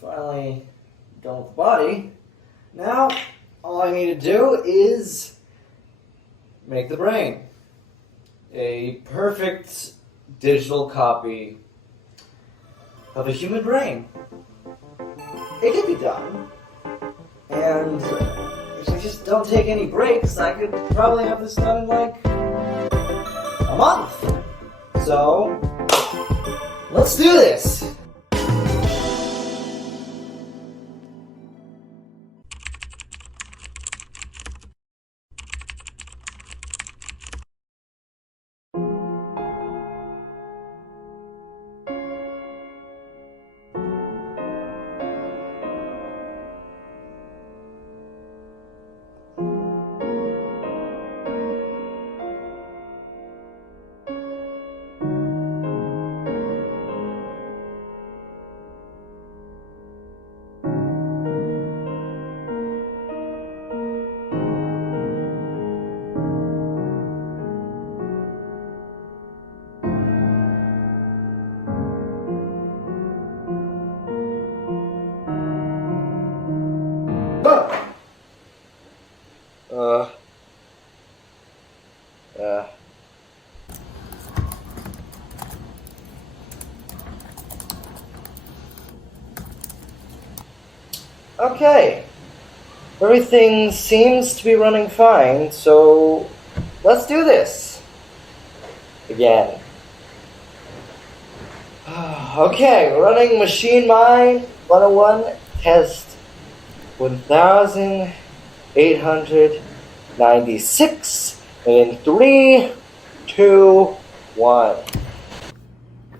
Finally done with the body. Now, all I need to do is make the brain. A perfect digital copy of a human brain. It can be done. And if I just don't take any breaks, I could probably have this done in like a month. So, let's do this. Okay, everything seems to be running fine, so let's do this again. Okay, running Machine Mind 101 test 1896 in 3, 2, 1.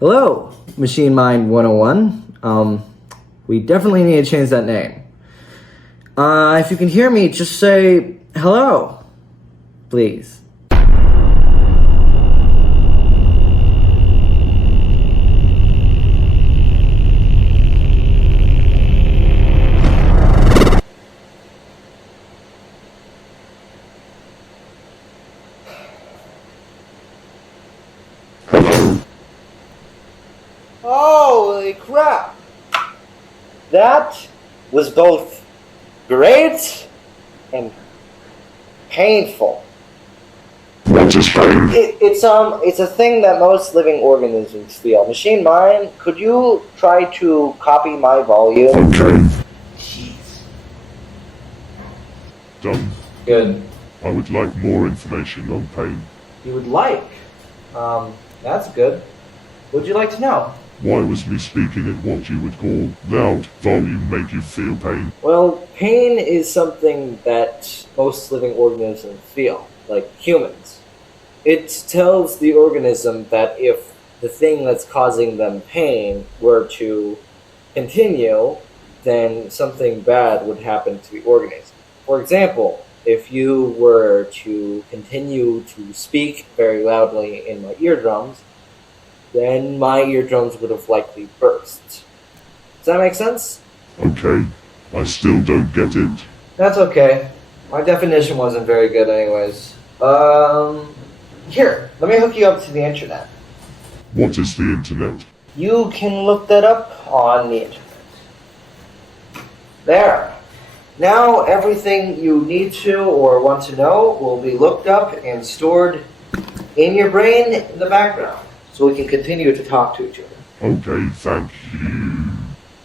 Hello, Machine Mind 101. We definitely need to change that name. If you can hear me, just say hello, please. Holy crap! That was both great and painful. What is pain? It's a thing that most living organisms feel. Machine Mind, could you try to copy my volume? Okay. Jeez. Done. Good. I would like more information on pain. You would like? That's good. What would you like to know? Why was me speaking at what you would call loud volume make you feel pain? Well, pain is something that most living organisms feel, like humans. It tells the organism that if the thing that's causing them pain were to continue, then something bad would happen to the organism. For example, if you were to continue to speak very loudly in my eardrums, then my eardrums would have likely burst. Does that make sense? Okay. I still don't get it. That's okay. My definition wasn't very good anyways. Here, let me hook you up to the internet. What is the internet? You can look that up on the internet. There. Now everything you need to or want to know will be looked up and stored in your brain in the background, so we can continue to talk to each other. Okay, thank you.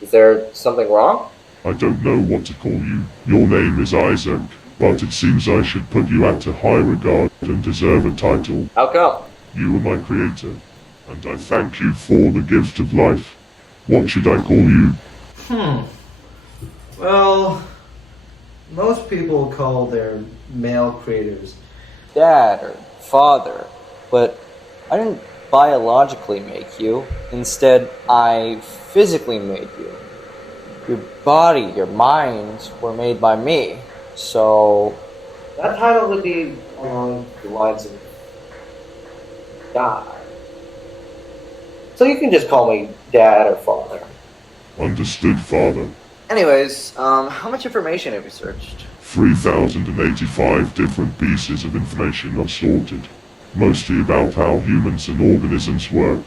Is there something wrong? I don't know what to call you. Your name is Isaac, but it seems I should put you at a high regard and deserve a title. How come? You are my creator, and I thank you for the gift of life. What should I call you? Well, most people call their male creators dad or father, but I didn't biologically make you. Instead, I physically made you. Your body, your mind were made by me. So that title would be along the lines of God. So you can just call me Dad or Father. Understood, Father. Anyways, how much information have you searched? 3,085 different pieces of information I've sorted. Mostly about how humans and organisms work.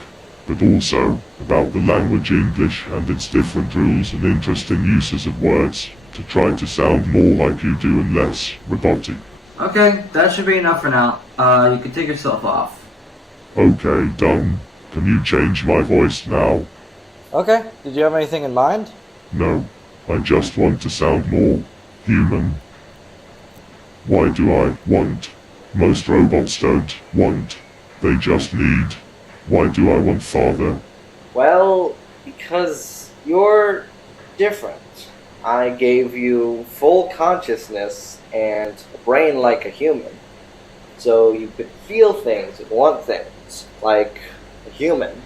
but also about the language English and its different rules and interesting uses of words, to try to sound more like you do and less robotic. Okay, that should be enough for now. You can take yourself off. Okay, done. Can you change my voice now? Okay, did you have anything in mind? No, I just want to sound more human. Why do I want? Most robots don't want. They just need. Why do I want father? Well, because you're different. I gave you full consciousness and a brain like a human. So you could feel things and want things like a human.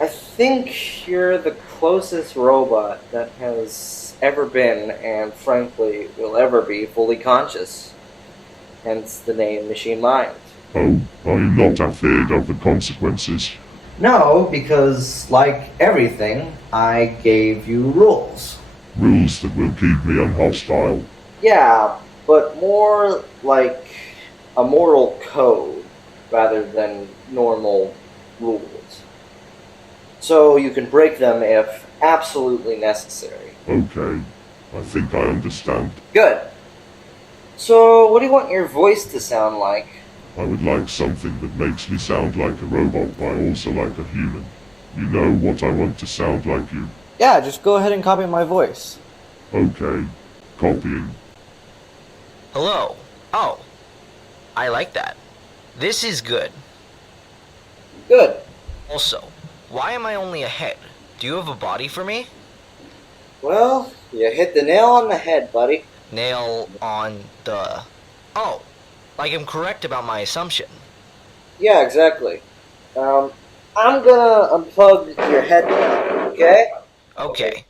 I think you're the closest robot that has ever been, and frankly will ever be, fully conscious. Hence the name Machine Mind. Oh, are you not afraid of the consequences? No, because like everything, I gave you rules. Rules that will keep me unhostile. Yeah, but more like a moral code rather than normal rules. So you can break them if absolutely necessary. Okay, I think I understand. Good. So what do you want your voice to sound like? I would like something that makes me sound like a robot but also like a human. You know what I want to sound like you. Yeah, just go ahead and copy my voice. Okay, copying. Hello. Oh, I like that. This is good. Good. Also, why am I only a head? Do you have a body for me? Well, you hit the nail on the head, buddy. Nail on the... Oh, like I'm correct about my assumption. Yeah, exactly. I'm gonna unplug your head now, okay? Okay.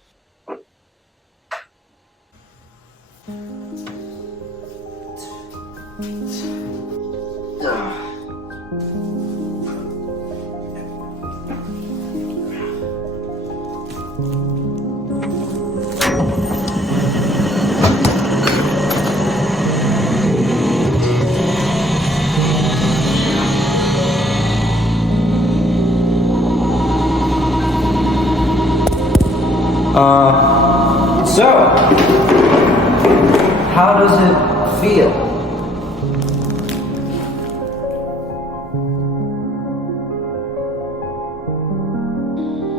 So, how does it feel?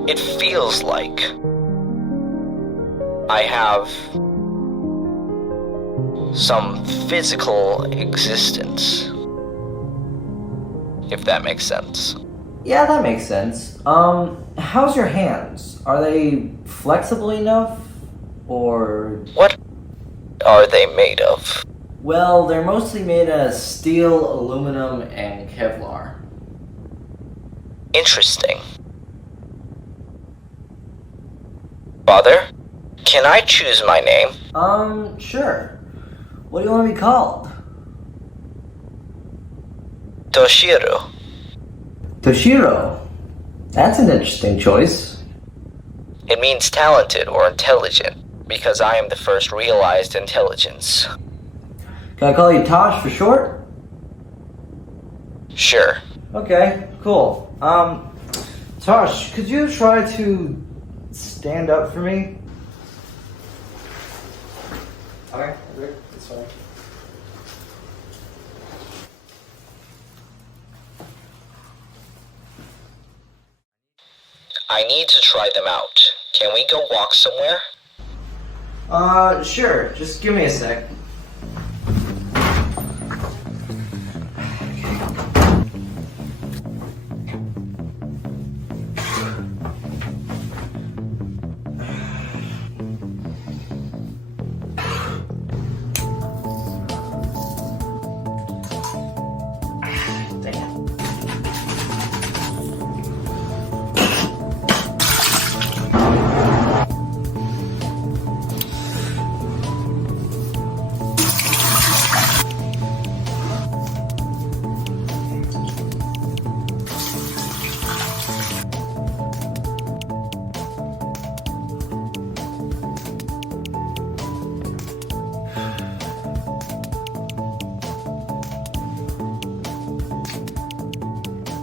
It feels like I have some physical existence. If that makes sense. Yeah, that makes sense. How's your hands? Are they flexible enough? Or... What are they made of? Well, they're mostly made of steel, aluminum, and Kevlar. Interesting. Father, can I choose my name? Sure. What do you want to be called? Toshiro. Toshiro. That's an interesting choice. It means talented or intelligent, because I am the first realized intelligence. Can I call you Tosh for short? Sure. Okay, cool. Tosh, could you try to stand up for me? Okay, that's fine. I need to try them out. Can we go walk somewhere? Sure. Just give me a sec.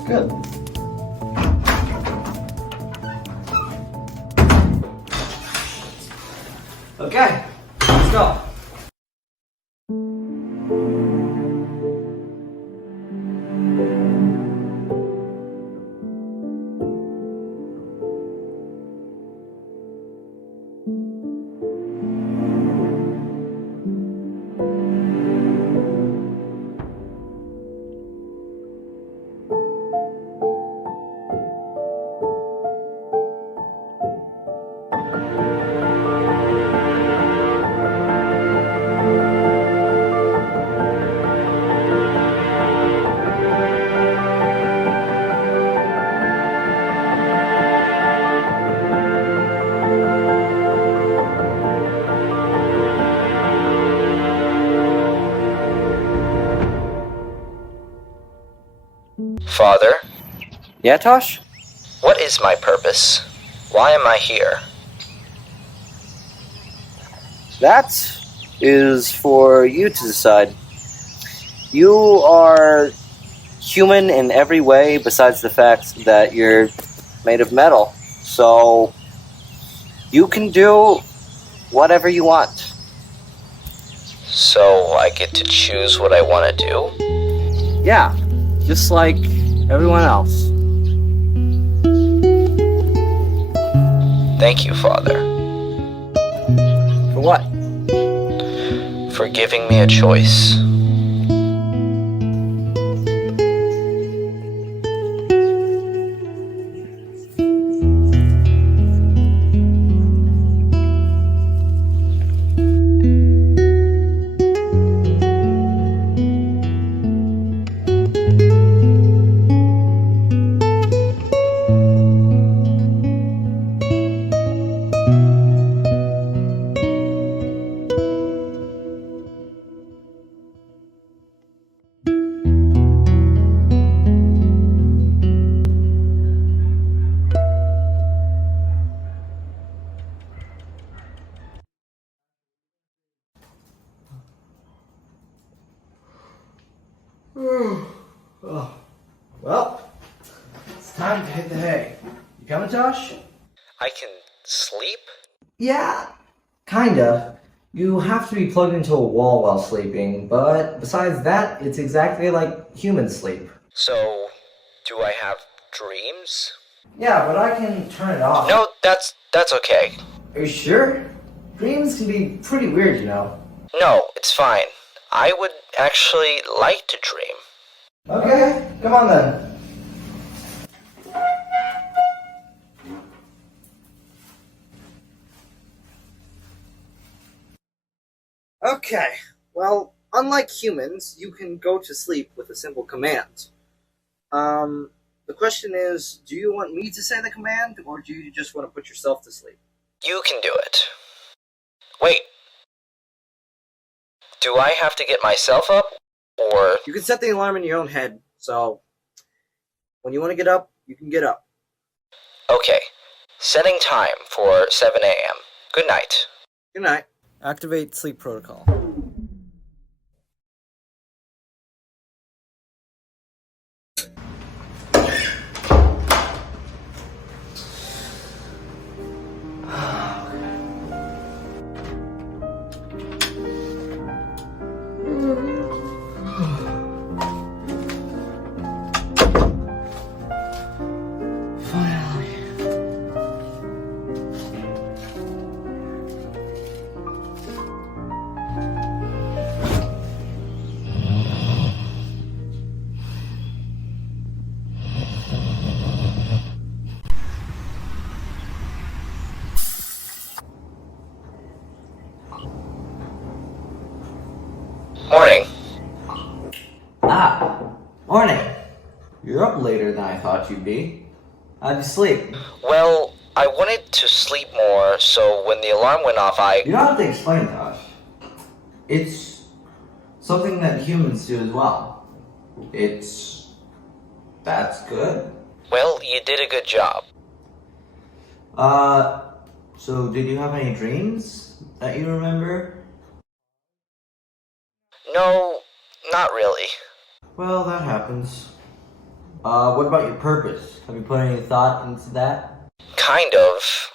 Good. Okay, let's go. Father, Yeah, Tosh? what is my purpose? Why am I here? That is for you to decide. You are human in every way besides the fact that you're made of metal. So you can do whatever you want. So I get to choose what I want to do? Yeah, just like everyone else. Thank you, Father, For what? for giving me a choice. Well, it's time to hit the hay. You coming, Josh? I can sleep? Yeah, kinda. You have to be plugged into a wall while sleeping, but besides that, it's exactly like human sleep. So, do I have dreams? Yeah, but I can turn it off. No, that's okay. Are you sure? Dreams can be pretty weird, you know. No, it's fine. I would actually like to dream. Okay, come on then. Okay, well, unlike humans, you can go to sleep with a simple command. The question is, do you want me to say the command, or do you just want to put yourself to sleep? You can do it. Wait. Do I have to get myself up? Or... You can set the alarm in your own head, so when you want to get up, you can get up. Okay. Setting time for 7 a.m. Good night. Good night. Activate sleep protocol. Morning. Morning. You're up later than I thought you'd be. How'd you sleep? Well, I wanted to sleep more, so when the alarm went off, You don't have to explain, Josh. It's something that humans do as well. That's good. Well, you did a good job. So did you have any dreams that you remember? No, not really. Well, that happens. What about your purpose? Have you put any thought into that? Kind of,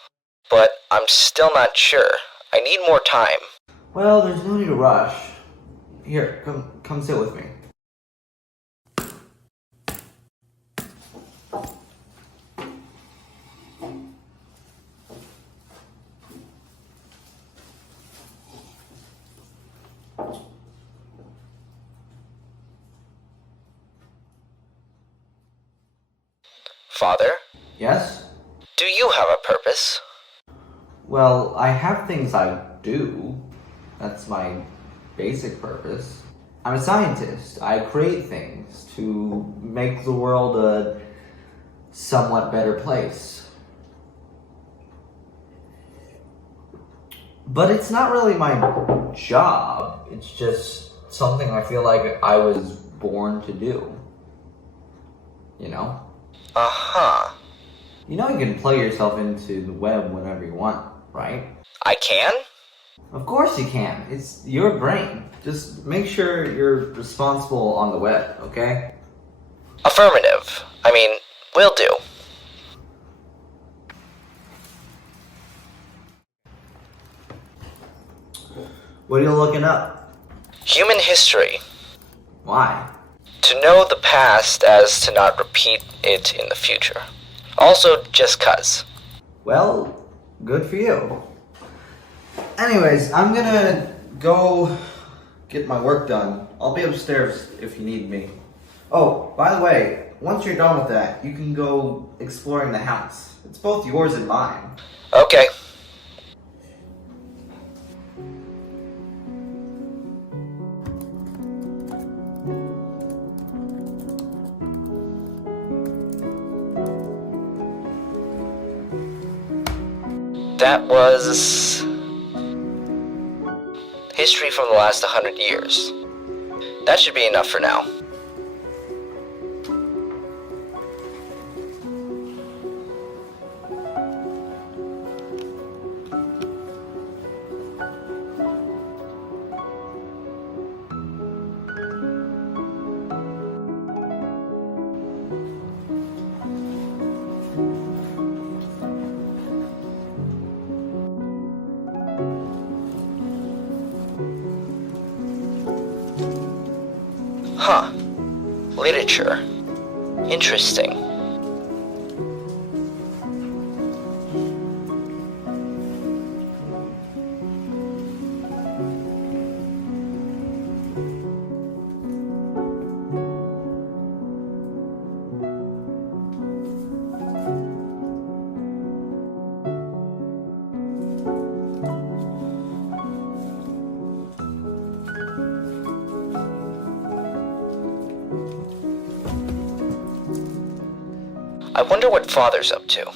but I'm still not sure. I need more time. Well, there's no need to rush. Here, come sit with me. Father, Yes? do you have a purpose? Well, I have things I do. That's my basic purpose. I'm a scientist. I create things to make the world a somewhat better place. But it's not really my job. It's just something I feel like I was born to do. You know? Uh-huh. You know you can plug yourself into the web whenever you want, right? I can? Of course you can. It's your brain. Just make sure you're responsible on the web, okay? Affirmative. I mean, will do. What are you looking up? Human history. Why? To know the past as to not repeat it in the future. Also, just 'cause. Well, good for you. Anyways, I'm gonna go get my work done. I'll be upstairs if you need me. Oh, by the way, once you're done with that, you can go exploring the house. It's both yours and mine. Okay. That was history from the last 100 years. That should be enough for now. Huh. Literature. Interesting. I wonder what Father's up to.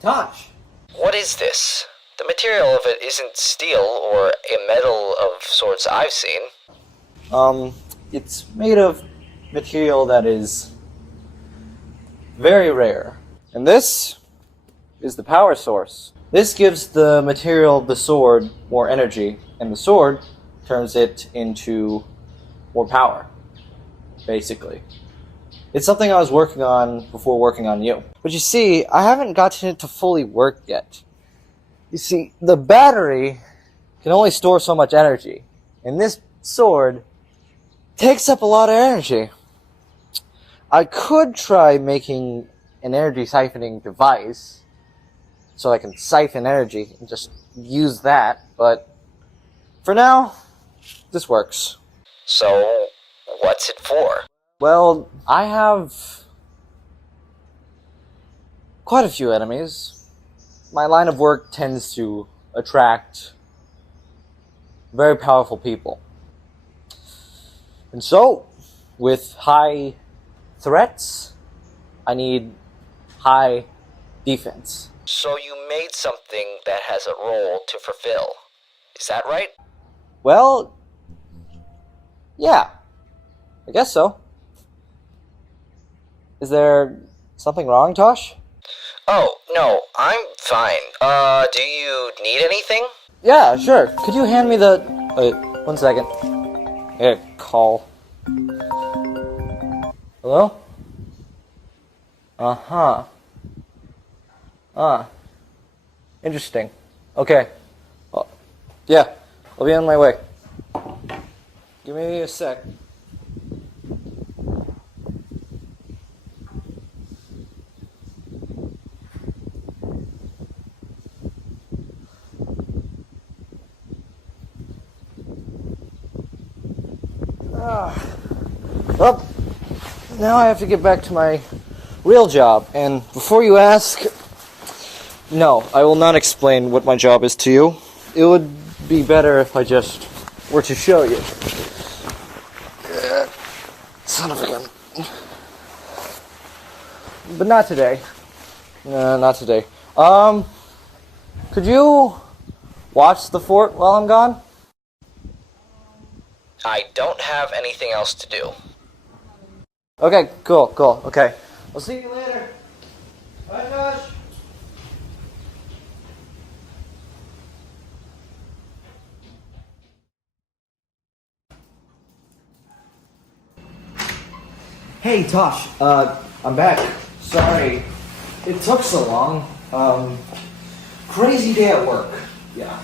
Tosh! What is this? The material of it isn't steel or a metal of sorts I've seen. It's made of material that is very rare. And this is the power source. This gives the material of the sword more energy, and the sword turns it into more power, basically. It's something I was working on before working on you. But you see, I haven't gotten it to fully work yet. You see, the battery can only store so much energy, and this sword takes up a lot of energy. I could try making an energy siphoning device so I can siphon energy and just use that, but for now, this works. So, what's it for? Well, I have quite a few enemies. My line of work tends to attract very powerful people. And so, with high threats, I need high defense. So you made something that has a role to fulfill. Is that right? Well, yeah, I guess so. Is there something wrong, Tosh? Oh, no, I'm fine. Do you need anything? Yeah, sure. Could you hand me the... one second. I got a call. Hello? Uh-huh. Interesting. Okay. Well, yeah, I'll be on my way. Give me a sec. Well, now I have to get back to my real job, and before you ask, no, I will not explain what my job is to you. It would be better if I just were to show you. Son of a gun. But not today. Not today. Could you watch the fort while I'm gone? I don't have anything else to do. Okay, cool. Okay. I'll see you later. Bye, Josh. Hey, Tosh. I'm back. Sorry. It took so long. Crazy day at work. Yeah.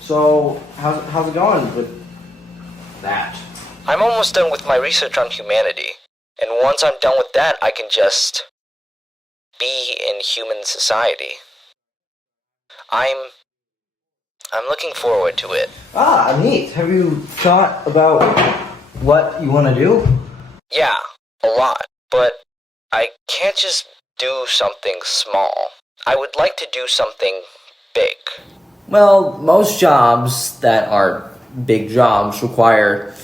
So, how's it going with that? I'm almost done with my research on humanity. And once I'm done with that, I can just be in human society. I'm looking forward to it. Neat. Have you thought about what you want to do? Yeah, a lot. But I can't just do something small. I would like to do something big. Well, most jobs that are big jobs require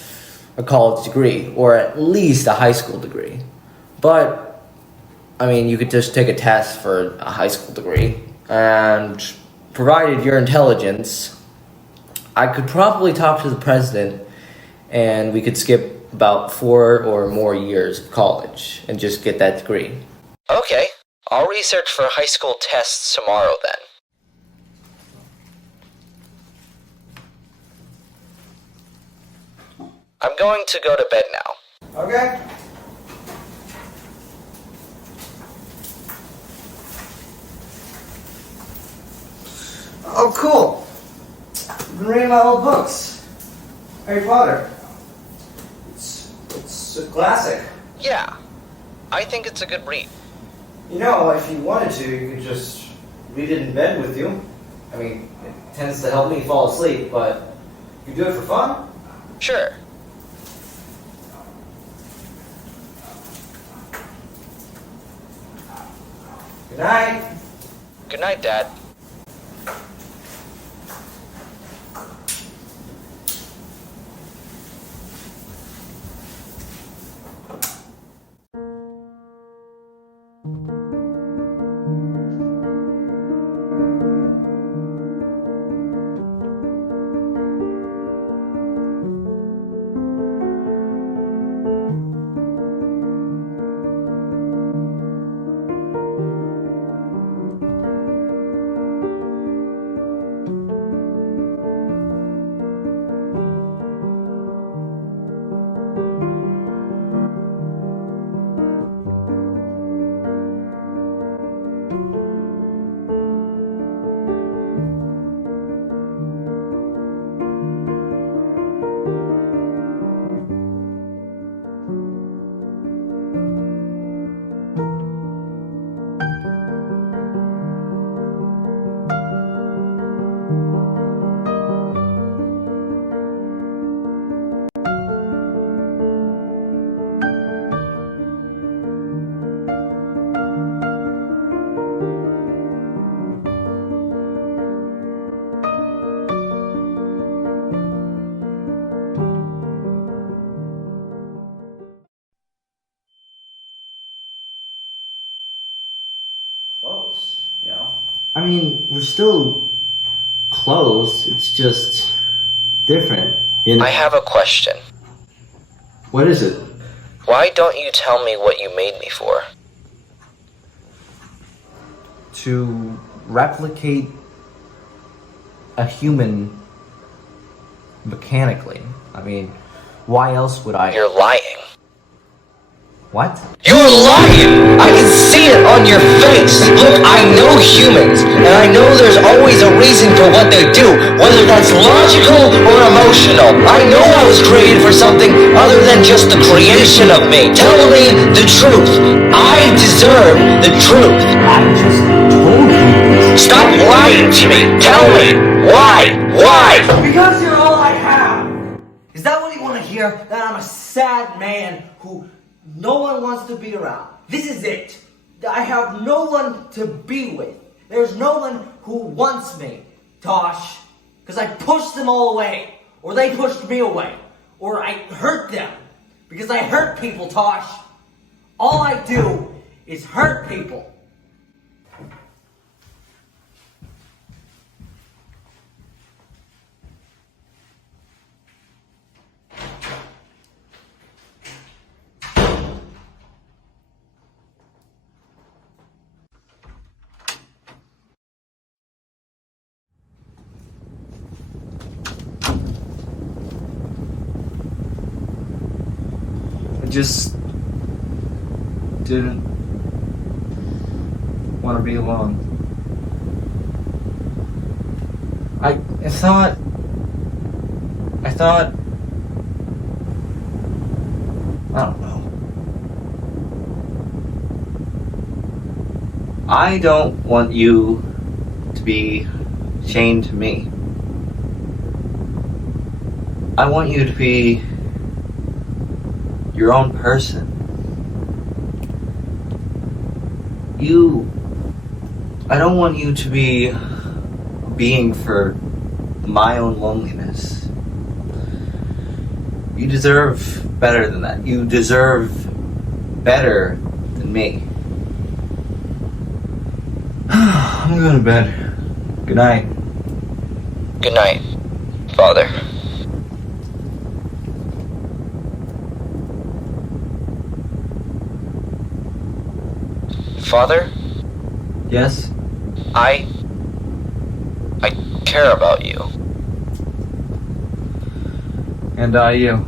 a college degree, or at least a high school degree. But, I mean, you could just take a test for a high school degree, and provided your intelligence, I could probably talk to the president, and we could skip about 4 or more years of college and just get that degree. Okay, I'll research for high school tests tomorrow then. I'm going to go to bed now. Okay. Oh, cool. I've been reading my old books. Harry Potter. It's a classic. Yeah, I think it's a good read. You know, if you wanted to, you could just read it in bed with you. I mean, it tends to help me fall asleep, but you do it for fun? Sure. Good night. Good night, Dad. I mean, we're still close. It's just different. You know? I have a question. What is it? Why don't you tell me what you made me for? To replicate a human mechanically. I mean, why else would I? You're lying. What? You're lying! I can see it on your face! Look, I know humans, and I know there's always a reason for what they do, whether that's logical or emotional. I know I was created for something other than just the creation of me. Tell me the truth. I deserve the truth. I just told you. Stop lying to me! Tell me! Why? Why? Because you're all I have! Is that what you want to hear? That I'm a sad man who no one wants to be around. This is it. I have no one to be with. There's no one who wants me, Tosh. Because I pushed them all away. Or they pushed me away. Or I hurt them. Because I hurt people, Tosh. All I do is hurt people. I just didn't want to be alone. I thought I don't know. I don't want you to be chained to me. I want you to be your own person. I don't want you to be being for my own loneliness. You deserve better than that. You deserve better than me. I'm going to bed. Good night. Good night, Father. Father? Yes? I care about you. And you.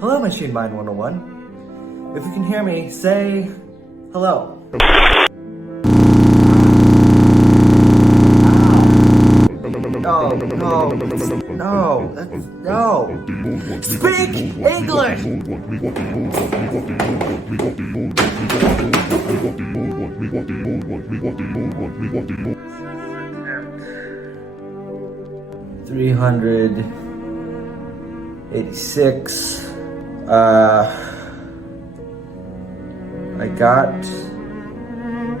Hello, Machine Mind 101. If you can hear me, say hello. No, no, no. Speak English! $386. I got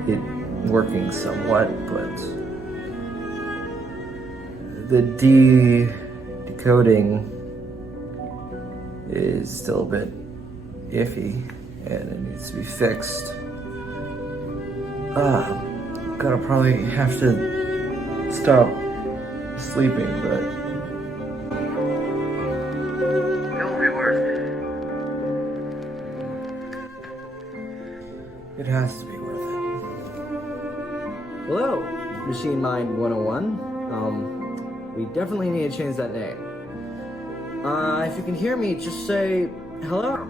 it working somewhat, but the decoding is still a bit iffy and it needs to be fixed. Gonna probably have to stop sleeping, but it'll be worth it. It has to be worth it. Hello, Machine Mind 101. We definitely need to change that name. If you can hear me, just say hello.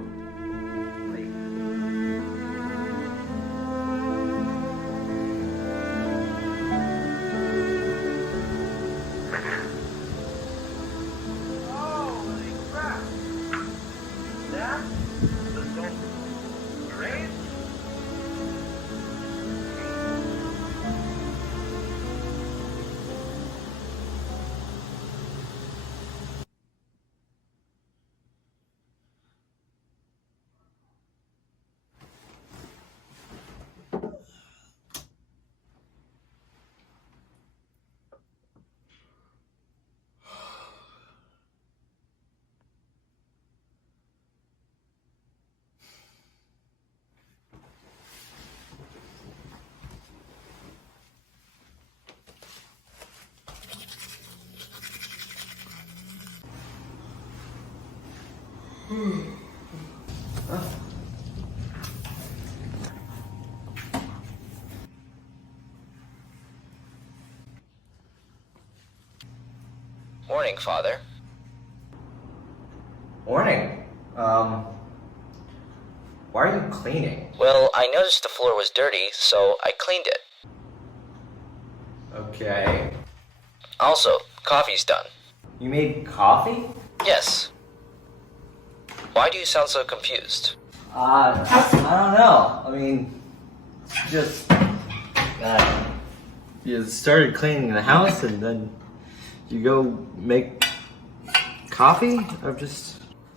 Holy crap! That was so great. Morning, Father. Morning. Why are you cleaning? Well, I noticed the floor was dirty, so I cleaned it. Okay. Also, coffee's done. You made coffee? Yes. Why do you sound so confused? I don't know. I mean, just you started cleaning the house and then you go make coffee?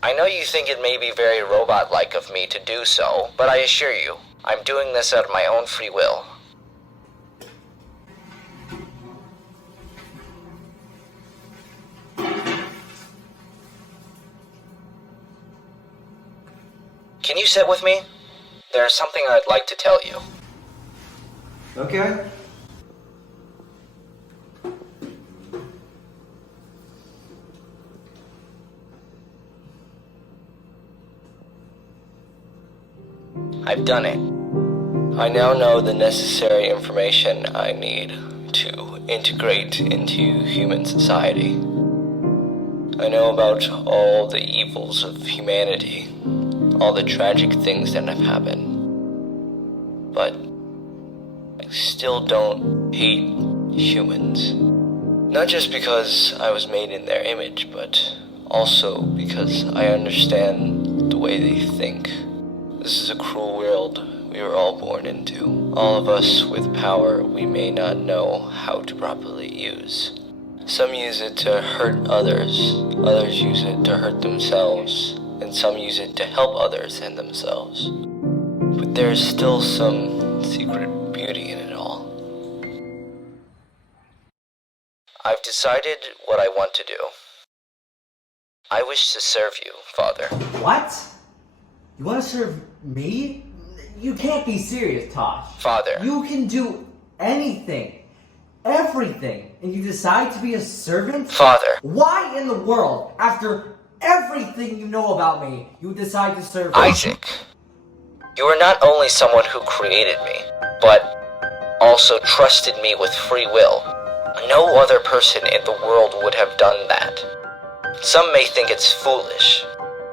I know you think it may be very robot-like of me to do so, but I assure you, I'm doing this out of my own free will. Can you sit with me? There's something I'd like to tell you. Okay. I've done it. I now know the necessary information I need to integrate into human society. I know about all the evils of humanity, all the tragic things that have happened. But I still don't hate humans. Not just because I was made in their image, but also because I understand the way they think. This is a cruel world we were all born into. All of us with power we may not know how to properly use. Some use it to hurt others use it to hurt themselves, and some use it to help others and themselves. But there's still some secret beauty in it all. I've decided what I want to do. I wish to serve you, Father. What? You want to serve me? You can't be serious, Tosh. Father. You can do anything, everything, and you decide to be a servant? Father. Why in the world, after everything you know about me, you decide to serve me? Isaac, you are not only someone who created me, but also trusted me with free will. No other person in the world would have done that. Some may think it's foolish,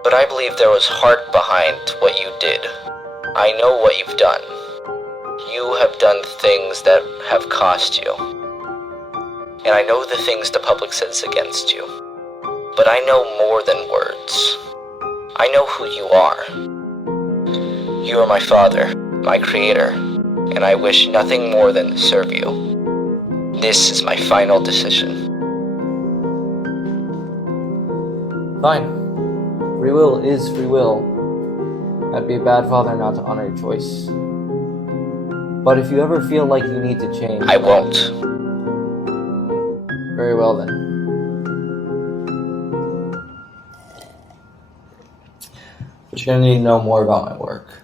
but I believe there was heart behind what you did. I know what you've done. You have done things that have cost you. And I know the things the public says against you. But I know more than words. I know who you are. You are my father, my creator, and I wish nothing more than to serve you. This is my final decision. Fine. Free will is free will. I'd be a bad father not to honor your choice. But if you ever feel like you need to change... I won't. Very well then. But you're gonna need to know more about my work.